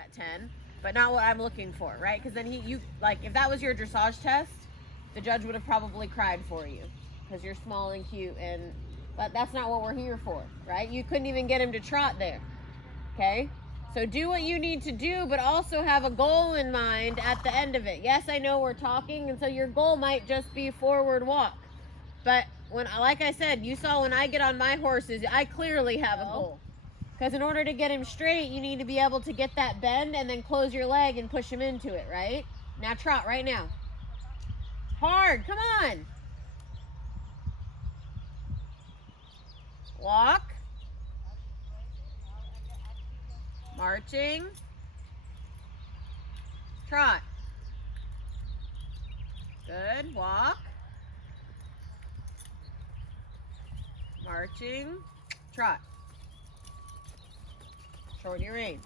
at 10, but not what I'm looking for, right? Because then if that was your dressage test, the judge would have probably cried for you because you're small and cute, but that's not what we're here for, right? You couldn't even get him to trot there, okay? So do what you need to do, but also have a goal in mind at the end of it. Yes, I know we're talking, and so your goal might just be forward walk. But like I said, you saw when I get on my horses, I clearly have a goal. Because in order to get him straight, you need to be able to get that bend and then close your leg and push him into it, right? Now trot right now. Hard, come on. Walk. Marching. Trot. Good, walk. Marching. Trot. Shorten your rein.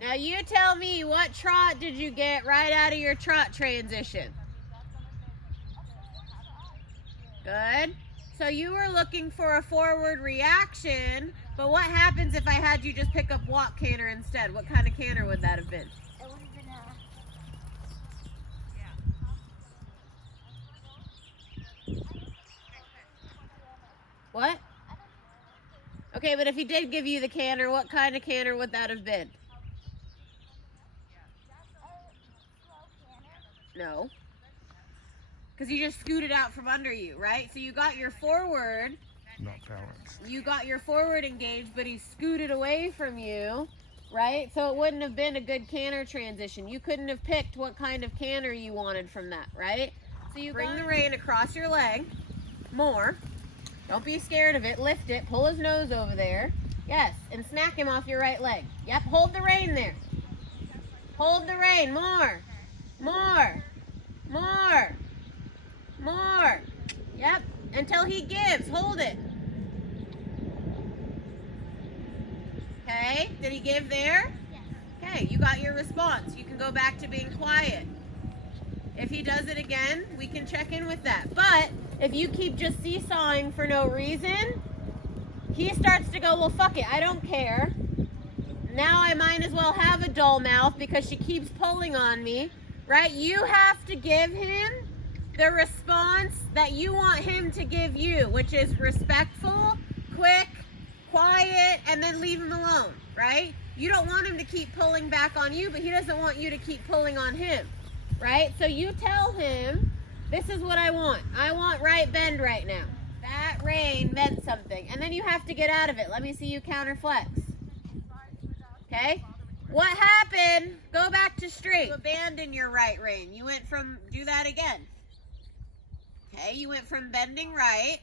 Now you tell me, what trot did you get right out of your trot transition? Good. So you were looking for a forward reaction, but what happens if I had you just pick up walk canter instead? What kind of canter would that have been? It would have been What? Okay, but if he did give you the canter, what kind of canter would that have been? No. Because you just scooted out from under you, right? So you got your forward. Not balanced. You got your forward engaged, but he scooted away from you, right? So it wouldn't have been a good canter transition. You couldn't have picked what kind of canter you wanted from that, right? So you bring the rein across your leg. More. Don't be scared of it. Lift it. Pull his nose over there. Yes. And smack him off your right leg. Yep. Hold the rein there. Hold the rein. More. More. More. More. Yep. Until he gives. Hold it. Okay. Did he give there? Yes. Okay. You got your response. You can go back to being quiet. If he does it again, we can check in with that. But if you keep just seesawing for no reason, he starts to go, well, fuck it, I don't care. Now I might as well have a dull mouth because she keeps pulling on me, right? You have to give him the response that you want him to give you, which is respectful, quick, quiet, and then leave him alone, right? You don't want him to keep pulling back on you, but he doesn't want you to keep pulling on him. Right? So you tell him, this is what I want. I want right bend right now. That rein meant something. And then you have to get out of it. Let me see you counter flex. Okay? What happened? Go back to straight. You abandon your right rein. You went from, do that again. Okay, you went from bending right.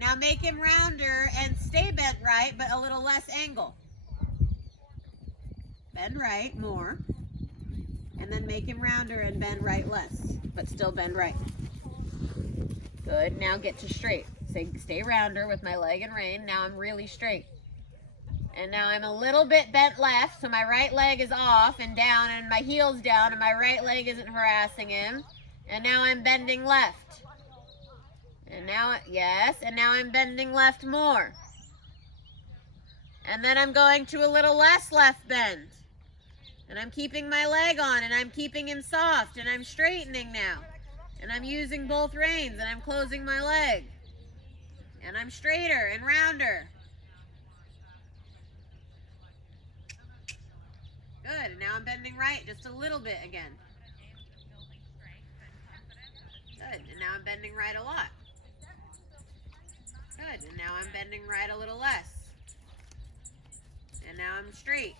Now make him rounder and stay bent right, but a little less angle. Bend right, more. And then make him rounder and bend right less, but still bend right. Good, now get to straight. Say, stay rounder with my leg and rein. Now I'm really straight. And now I'm a little bit bent left, so my right leg is off and down, and my heel's down, and my right leg isn't harassing him. And now I'm bending left. And now, yes, and now I'm bending left more. And then I'm going to a little less left bend. And I'm keeping my leg on, and I'm keeping him soft, and I'm straightening now. And I'm using both reins, and I'm closing my leg. And I'm straighter and rounder. Good, and now I'm bending right just a little bit again. Good, and now I'm bending right a lot. Good, and now I'm bending right a little less. And now I'm straight.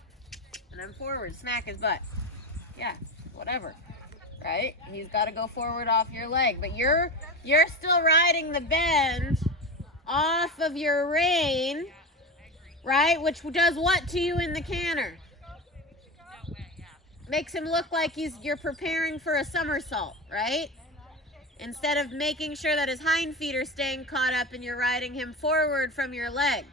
And I'm forward, smack his butt. Yeah, whatever, right? He's got to go forward off your leg, but you're still riding the bend off of your rein, right? Which does what to you in the canter? Makes him look like you're preparing for a somersault, right? Instead of making sure that his hind feet are staying caught up and you're riding him forward from your leg.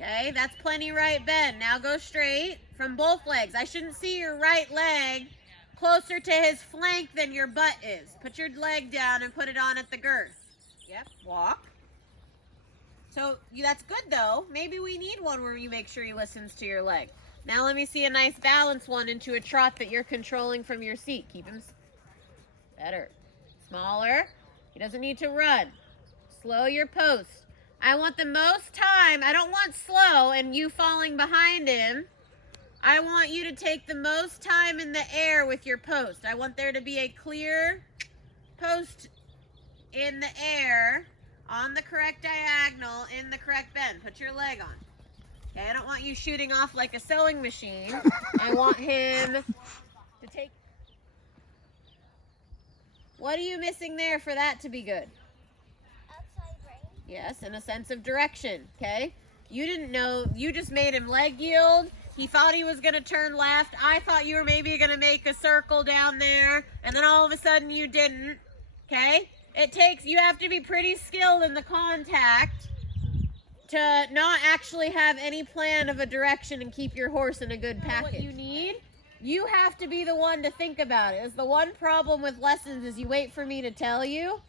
Okay, that's plenty right bend. Now go straight from both legs. I shouldn't see your right leg closer to his flank than your butt is. Put your leg down and put it on at the girth. Yep, walk. So that's good though. Maybe we need one where you make sure he listens to your leg. Now let me see a nice balanced one into a trot that you're controlling from your seat. Keep him better. Smaller. He doesn't need to run. Slow your post. I want the most time. I don't want slow and you falling behind him. I want you to take the most time in the air with your post. I want there to be a clear post in the air on the correct diagonal in the correct bend. Put your leg on. Okay, I don't want you shooting off like a sewing machine. I want him to take... What are you missing there for that to be good? Outside range. Yes, and a sense of direction, okay? You didn't know, you just made him leg yield. He thought he was going to turn left. I thought you were maybe going to make a circle down there, and then all of a sudden you didn't, okay? You have to be pretty skilled in the contact to not actually have any plan of a direction and keep your horse in a good package. What you need, you have to be the one to think about it. It's the one problem with lessons is you wait for me to tell you.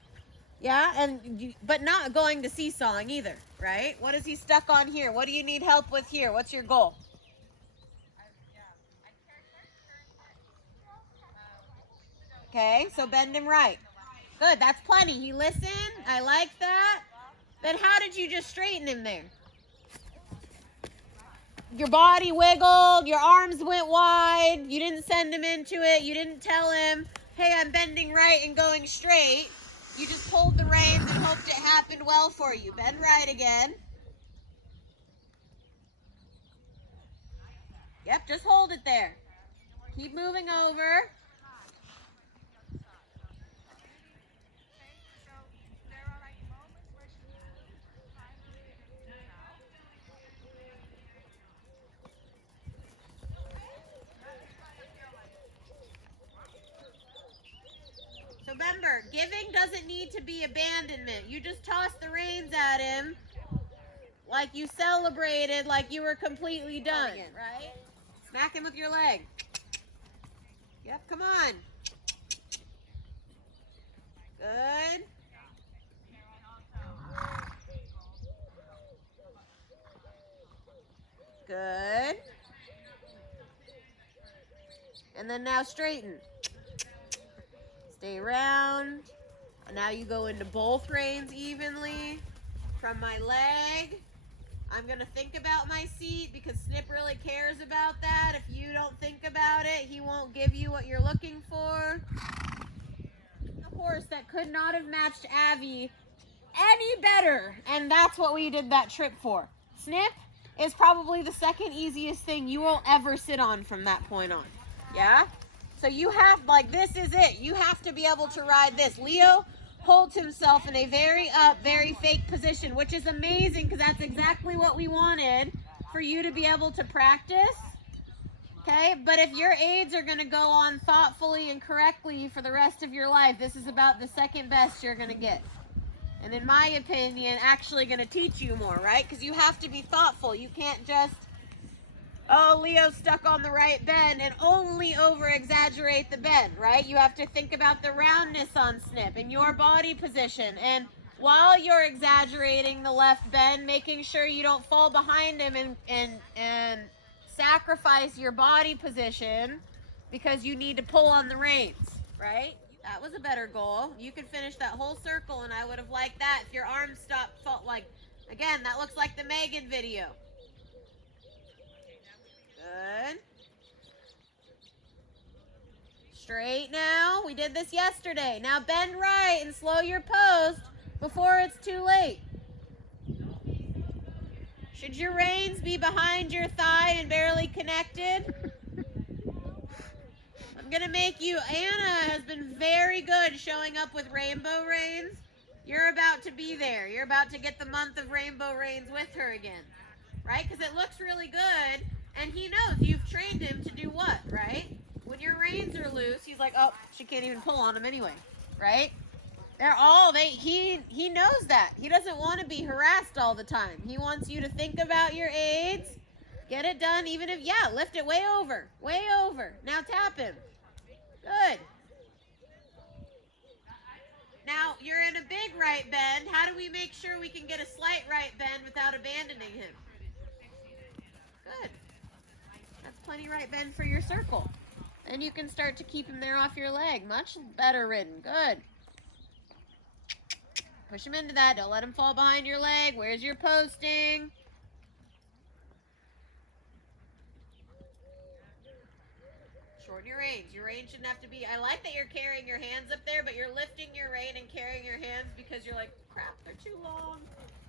Yeah, but not going to seesawing either, right? What is he stuck on here? What do you need help with here? What's your goal? Okay, so bend him right. Good, that's plenty. He listened. I like that. Then how did you just straighten him there? Your body wiggled, your arms went wide, you didn't send him into it, you didn't tell him, hey, I'm bending right and going straight. You just pulled the reins and hoped it happened well for you. Bend right again. Yep, just hold it there. Keep moving over. Remember, giving doesn't need to be abandonment. You just toss the reins at him like you celebrated, like you were completely done, right? Smack him with your leg. Yep, come on. Good. Good. And then now straighten. Stay round. And now you go into both reins evenly from my leg. I'm going to think about my seat because Snip really cares about that. If you don't think about it, he won't give you what you're looking for. A horse that could not have matched Abby any better. And that's what we did that trip for. Snip is probably the second easiest thing you will ever sit on from that point on. Yeah? So you have, like, this is it. You have to be able to ride this. Leo holds himself in a very up, very fake position, which is amazing because that's exactly what we wanted for you to be able to practice. Okay? But if your aids are going to go on thoughtfully and correctly for the rest of your life, this is about the second best you're going to get. And in my opinion, actually going to teach you more, right? Because you have to be thoughtful. You can't just... oh, Leo's stuck on the right bend and only over-exaggerate the bend, right? You have to think about the roundness on Snip and your body position. And while you're exaggerating the left bend, making sure you don't fall behind him and sacrifice your body position because you need to pull on the reins, right? That was a better goal. You could finish that whole circle and I would have liked that if your arms stopped, felt like, again, that looks like the Megan video. Good. Straight now. We did this yesterday. Now bend right and slow your post before it's too late. Should your reins be behind your thigh and barely connected? I'm going to make you... Anna has been very good showing up with rainbow reins. You're about to be there. You're about to get the month of rainbow reins with her again. Right? Because it looks really good. And he knows you've trained him to do what, right? When your reins are loose, he's like, oh, she can't even pull on them anyway, right? He knows that. He doesn't want to be harassed all the time. He wants you to think about your aids, get it done, even if, yeah, lift it way over. Now tap him. Good. Now, you're in a big right bend. How do we make sure we can get a slight right bend without abandoning him? Good. That's plenty right bend for your circle. Then you can start to keep him there off your leg. Much better ridden. Good. Push him into that. Don't let him fall behind your leg. Where's your posting? Shorten your reins. Your reins shouldn't have to be... I like that you're carrying your hands up there, but you're lifting your rein and carrying your hands because you're like, crap, they're too long.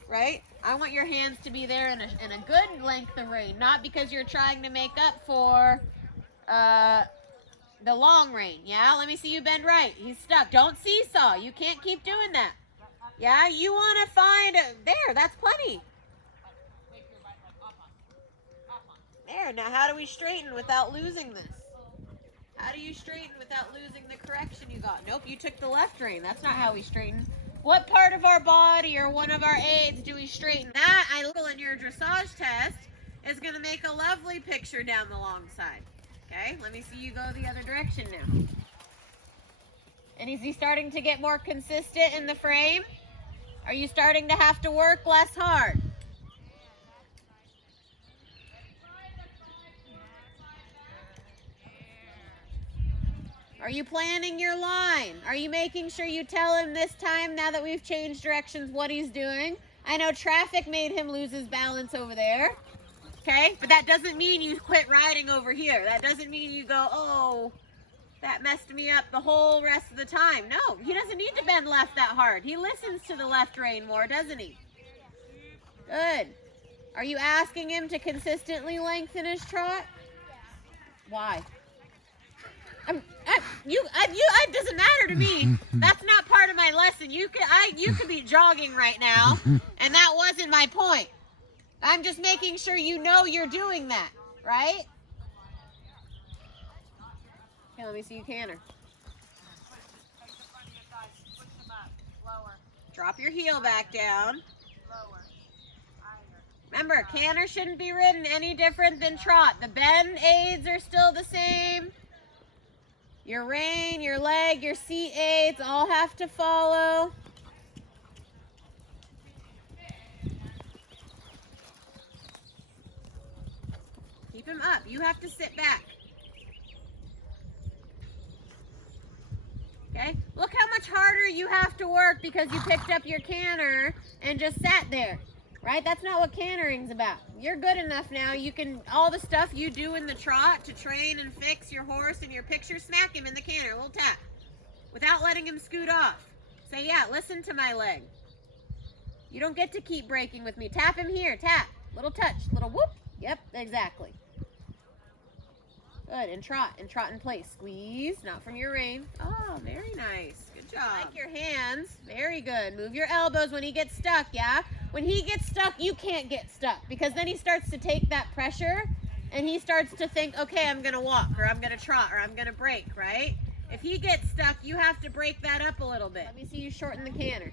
Right? I want your hands to be there in a good length of rein, not because you're trying to make up for the long rein. Yeah? Let me see you bend right. He's stuck. Don't seesaw. You can't keep doing that. Yeah? You want to find... There, that's plenty. There. Now, how do we straighten without losing this? How do you straighten without losing the correction you got? Nope, you took the left rein. That's not how we straighten. What part of our body or one of our aids do we straighten? That, I look in your dressage test, is going to make a lovely picture down the long side. Okay, let me see you go the other direction now. And is he starting to get more consistent in the frame? Are you starting to have to work less hard? Are you planning your line? Are you making sure you tell him this time, now that we've changed directions, what he's doing? I know traffic made him lose his balance over there. Okay, but that doesn't mean you quit riding over here. That doesn't mean you go, oh, that messed me up the whole rest of the time. No, he doesn't need to bend left that hard. He listens to the left rein more, doesn't he? Good. Are you asking him to consistently lengthen his trot? Why? It doesn't matter to me. That's not part of my lesson. You could be jogging right now, and that wasn't my point. I'm just making sure you know you're doing that, right? Okay, let me see you canter. Drop your heel back down. Remember, canter shouldn't be ridden any different than trot. The bend aids are still the same. Your rein, your leg, your seat aids all have to follow. Keep him up. You have to sit back. Okay? Look how much harder you have to work because you picked up your canter and just sat there. Right? That's not what cantering's about. You're good enough now. You can, all the stuff you do in the trot to train and fix your horse and your picture, smack him in the canter, a little tap, without letting him scoot off. Say, yeah, listen to my leg. You don't get to keep breaking with me. Tap him here, tap. Little touch, little whoop. Yep, exactly. Good, and trot in place. Squeeze, not from your rein. Oh, very nice. Good job. Like your hands. Very good. Move your elbows when he gets stuck, yeah? When he gets stuck, you can't get stuck because then he starts to take that pressure and he starts to think, okay, I'm going to walk or I'm going to trot or I'm going to break, right? If he gets stuck, you have to break that up a little bit. Let me see you shorten the canter.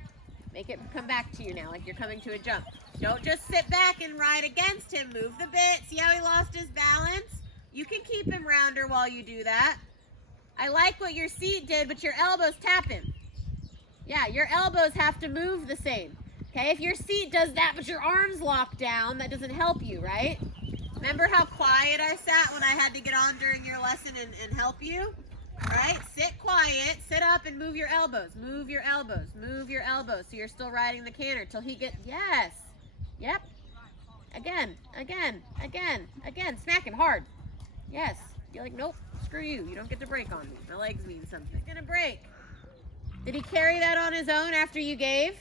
Make it come back to you now like you're coming to a jump. Don't just sit back and ride against him. Move the bit. See how he lost his balance? You can keep him rounder while you do that. I like what your seat did, but your elbows tap him. Yeah, your elbows have to move the same. Okay, if your seat does that, but your arms lock down, that doesn't help you, right? Remember how quiet I sat when I had to get on during your lesson and help you? Right? Sit quiet, sit up and move your elbows. Move your elbows, move your elbows. So you're still riding the canter till he gets, yes. Yep. Again, again, again, again. Smack him hard. Yes. You're like, nope, screw you. You don't get to break on me. My legs mean something. He's gonna break. Did he carry that on his own after you gave?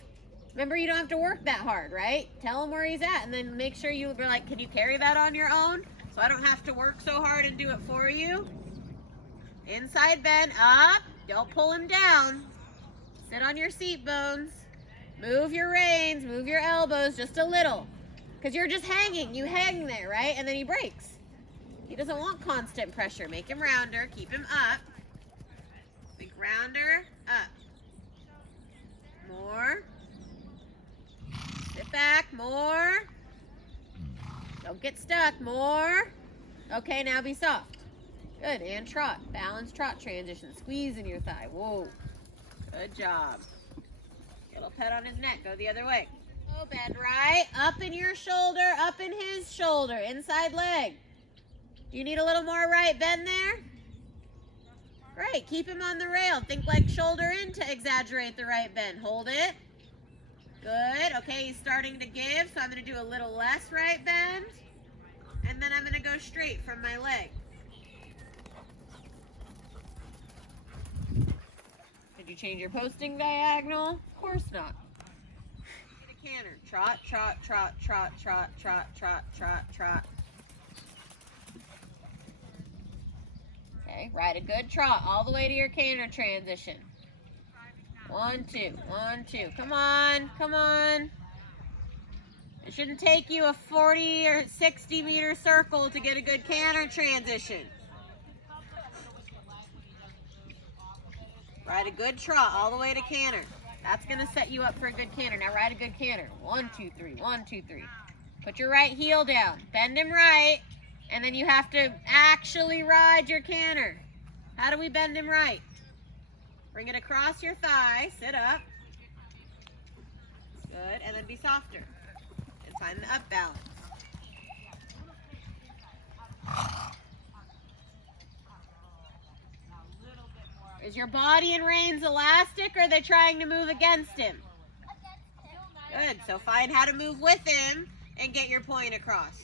Remember, you don't have to work that hard, right? Tell him where he's at and then make sure you're like, can you carry that on your own? So I don't have to work so hard and do it for you. Inside bend, up. Don't pull him down. Sit on your seat bones. Move your reins, move your elbows just a little. Because you're just hanging. You hang there, right? And then he breaks. He doesn't want constant pressure. Make him rounder. Keep him up. Big rounder. Up. More. Sit back. More. Don't get stuck. More. Okay, now be soft. Good. And trot. Balanced trot transition. Squeeze in your thigh. Whoa. Good job. pet on his neck. Go the other way. Oh, bend right. Up in your shoulder, up in his shoulder. Inside leg. Do you need a little more right bend there? Great. Keep him on the rail. Think like shoulder in to exaggerate the right bend. Hold it. Good. Okay, he's starting to give, so I'm going to do a little less right bend. And then I'm going to go straight from my leg. Did you change your posting diagonal? Of course not. Get a canter. Trot, trot, trot, trot, trot, trot, trot, trot, trot. Okay, ride a good trot all the way to your canter transition. 1, 2, 1, 2. Come on, come on. It shouldn't take you a 40 or 60 meter circle to get a good canter transition. Ride a good trot all the way to canter. That's going to set you up for a good canter. Now ride a good canter. 1, 2, 3, 1, 2, 3. Put your right heel down. Bend him right. And then you have to actually ride your canter. How do we bend him right? Bring it across your thigh. Sit up. Good. And then be softer. And find the up balance. Is your body and reins elastic, or are they trying to move against him? Good. So find how to move with him and get your point across.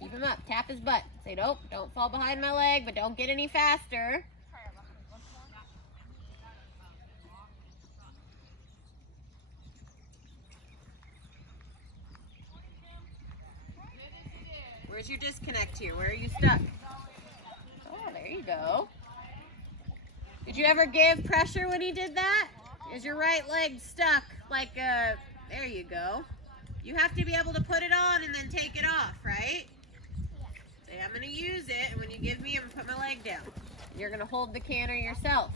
Keep him up. Tap his butt. Say, nope, don't fall behind my leg, but don't get any faster. Where's your disconnect here? Where are you stuck? Oh, there you go. Did you ever give pressure when he did that? Is your right leg stuck like there you go. You have to be able to put it on and then take it off, right? Say, I'm going to use it, and when you give me, I'm going to put my leg down. You're going to hold the canter yourself.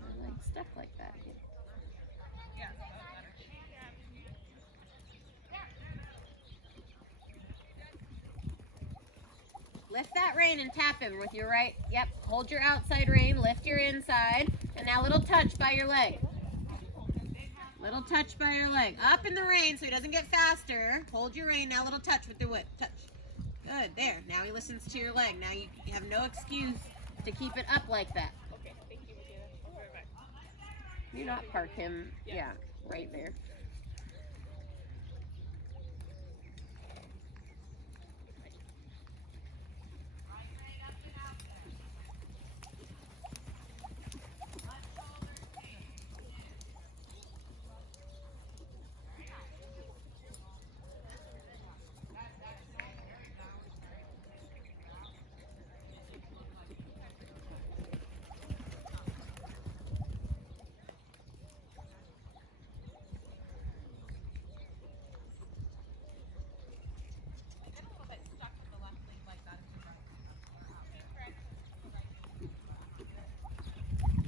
My leg's stuck like that. Lift that rein and tap him with your right. Yep, hold your outside rein, lift your inside, and now little touch by your leg. Little touch by your leg. Up in the rein so he doesn't get faster. Hold your rein. Now little touch with the whip. Touch. Good. There. Now he listens to your leg. Now you have no excuse to keep it up like that. Okay, thank you. I'll be right back. Do not park him. Yeah, right there.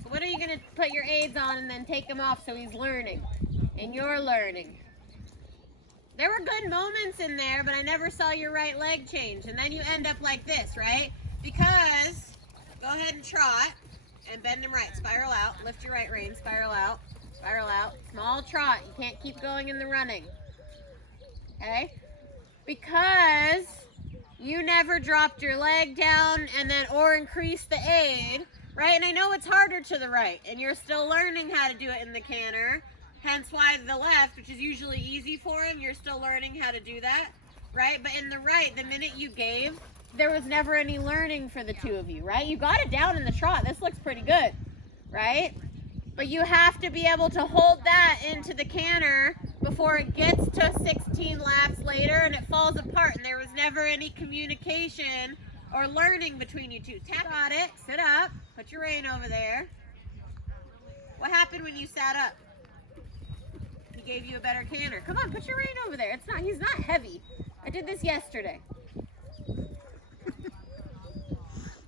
What are you going to put your aids on and then take them off so he's learning? And you're learning. There were good moments in there, but I never saw your right leg change. And then you end up like this, right? Because, go ahead and trot and bend him right. Spiral out. Lift your right rein. Spiral out. Spiral out. Small trot. You can't keep going in the running. Okay? Because you never dropped your leg down and then or increased the aid. Right, and I know it's harder to the right, and you're still learning how to do it in the canter, hence why the left, which is usually easy for him, you're still learning how to do that, right? But in the right, the minute you gave, there was never any learning for the two of you, right? You got it down in the trot. This looks pretty good, right? But you have to be able to hold that into the canter before it gets to 16 laps later and it falls apart, and there was never any communication or learning between you two. Tap on it, sit up, put your rein over there. What happened when you sat up? He gave you a better canter. Come on, put your rein over there. He's not heavy. I did this yesterday.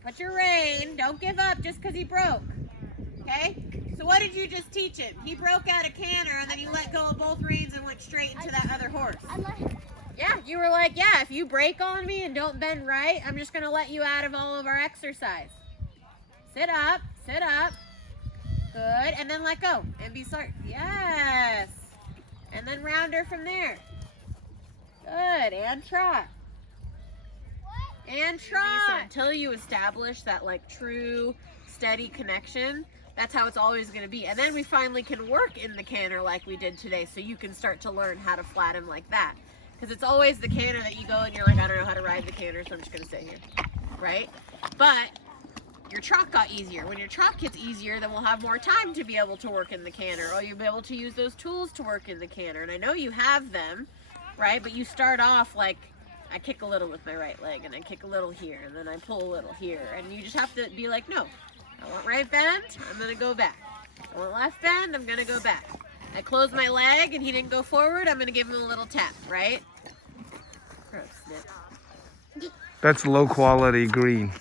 Put your rein, don't give up just because he broke. Okay? So what did you just teach him? He broke out a canter and then he let go of both reins and went straight into that other horse. I let him. Yeah, you were like, yeah, if you break on me and don't bend right, I'm just going to let you out of all of our exercise. Sit up, sit up. Good, and then let go and be smart. Yes. And then round her from there. Good, and trot. And trot. Until you establish that like true steady connection, that's how it's always going to be. And then we finally can work in the canter like we did today, so you can start to learn how to flat him like that. Because it's always the canter that you go and you're like, I don't know how to ride the canter, so I'm just going to sit here, right? But your trot got easier. When your trot gets easier, then we'll have more time to be able to work in the canter, or you'll be able to use those tools to work in the canter. And I know you have them, right? But you start off like, I kick a little with my right leg, and I kick a little here, and then I pull a little here. And you just have to be like, no, I want right bend, I'm going to go back. I want left bend, I'm going to go back. I close my leg, and he didn't go forward, I'm going to give him a little tap, right? Gross, Snip. That's low quality green.